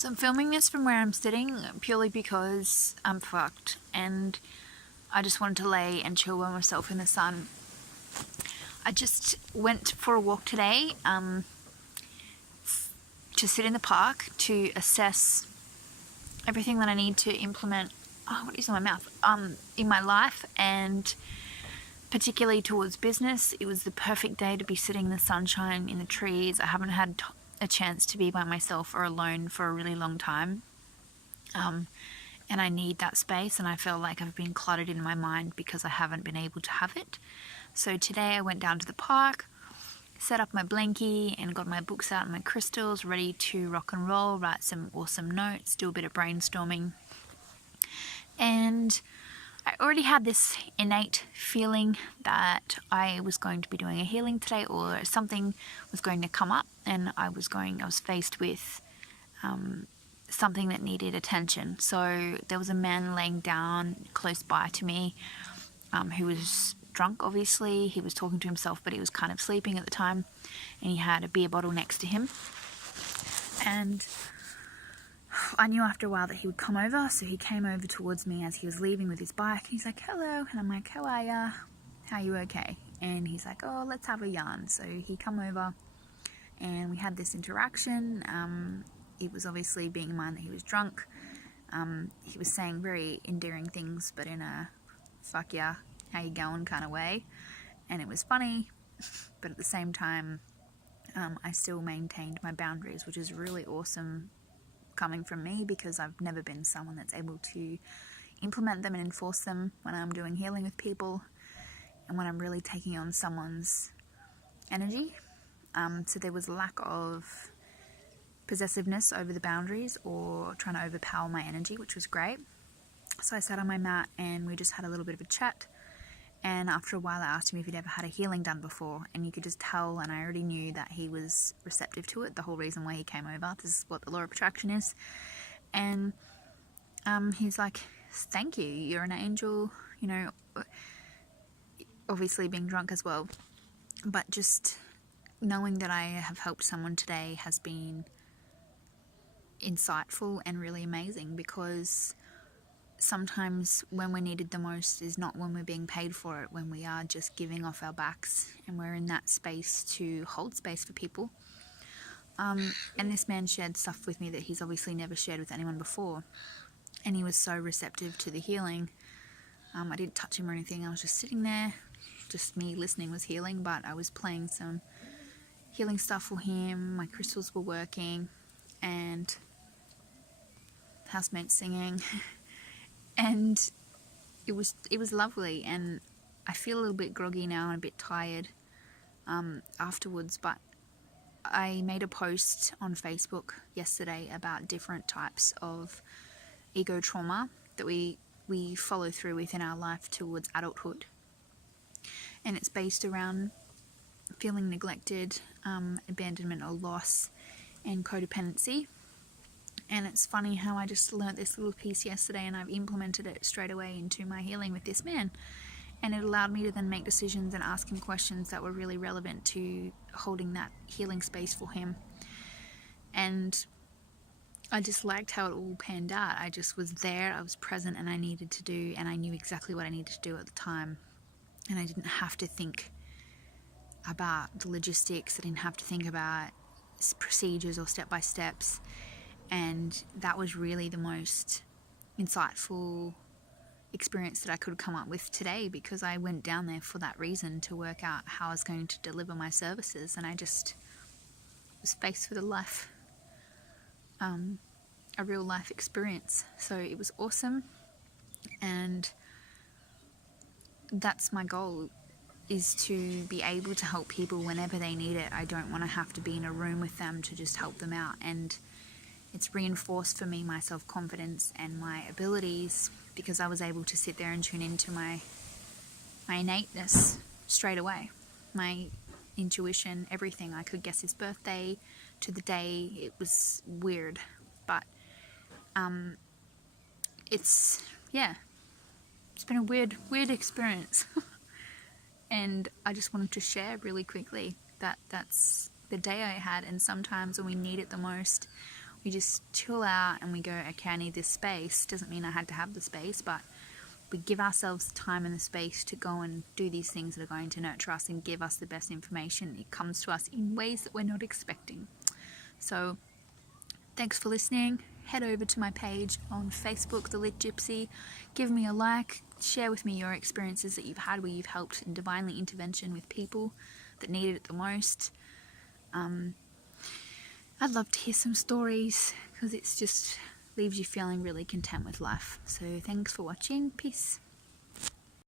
So I'm filming this from where I'm sitting purely because I'm fucked and I just wanted to lay and chill by myself in the sun. I just went for a walk today to sit in the park to assess everything that I need to implement, what is in my mouth, in my life, and particularly towards business. It was the perfect day to be sitting in the sunshine in the trees. I haven't had a chance to be by myself or alone for a really long time. And I need that space, and I feel like I've been cluttered in my mind because I haven't been able to have it. So today I went down to the park, set up my blankie and got my books out and my crystals ready to rock and roll, write some awesome notes, do a bit of brainstorming. And I already had this innate feeling that I was going to be doing a healing today, or something was going to come up, and I was faced with something that needed attention. So there was a man laying down close by to me who was drunk. Obviously he was talking to himself, but he was kind of sleeping at the time, and he had a beer bottle next to him, and I knew after a while that he would come over. So he came over towards me as he was leaving with his bike. He's like, hello, and I'm like, how are ya? How you okay? And he's like, oh, let's have a yarn. So he come over and we had this interaction. It was obviously, being in mind that he was drunk. He was saying very endearing things, but in a fuck yeah, how you going kind of way. And it was funny, but at the same time, I still maintained my boundaries, which is really awesome coming from me, because I've never been someone that's able to implement them and enforce them when I'm doing healing with people and when I'm really taking on someone's energy. So there was a lack of possessiveness over the boundaries or trying to overpower my energy, which was great. So I sat on my mat and we just had a little bit of a chat, and after a while I asked him if he'd ever had a healing done before, and you could just tell, and I already knew that he was receptive to it. The whole reason why he came over, this is what the law of attraction is. And he's like, thank you, you're an angel, you know, obviously being drunk as well, but just knowing that I have helped someone today has been insightful and really amazing, because sometimes when we're needed the most is not when we're being paid for it, when we are just giving off our backs and we're in that space to hold space for people. And this man shared stuff with me that he's obviously never shared with anyone before, and he was so receptive to the healing. I didn't touch him or anything, I was just sitting there, just me listening was healing, but I was playing some healing stuff for him, my crystals were working, and housemates singing and it was lovely. And I feel a little bit groggy now and a bit tired afterwards, but I made a post on Facebook yesterday about different types of ego trauma that we follow through with in our life towards adulthood, and it's based around feeling neglected, abandonment or loss, and codependency. And it's funny how I just learnt this little piece yesterday and I've implemented it straight away into my healing with this man. And it allowed me to then make decisions and ask him questions that were really relevant to holding that healing space for him. And I just liked how it all panned out. I just was there, I was present, and I needed to do, and I knew exactly what I needed to do at the time. And I didn't have to think about the logistics, I didn't have to think about procedures or step-by-steps. And that was really the most insightful experience that I could come up with today, because I went down there for that reason, to work out how I was going to deliver my services, and I just was faced with a real life experience. So it was awesome, and that's my goal, is to be able to help people whenever they need it. I don't want to have to be in a room with them to just help them out, and it's reinforced for me my self-confidence and my abilities, because I was able to sit there and tune into my innateness straight away, my intuition, everything. I could guess his birthday to the day. It was weird, but it's been a weird experience. And I just wanted to share really quickly that that's the day I had. And sometimes when we need it the most, we just chill out and we go, okay, I need this space. Doesn't mean I had to have the space, but we give ourselves the time and the space to go and do these things that are going to nurture us and give us the best information. It comes to us in ways that we're not expecting. So thanks for listening. Head over to my page on Facebook, The Lit Gypsy. Give me a like. Share with me your experiences that you've had where you've helped in divinely intervention with people that needed it the most. I'd love to hear some stories because it's just leaves you feeling really content with life. So thanks for watching. Peace.